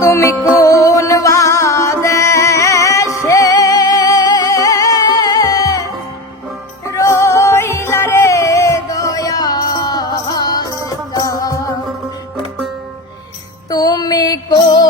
তুমি কোন বাদেশে রইলা রে দয়া তুমি কোন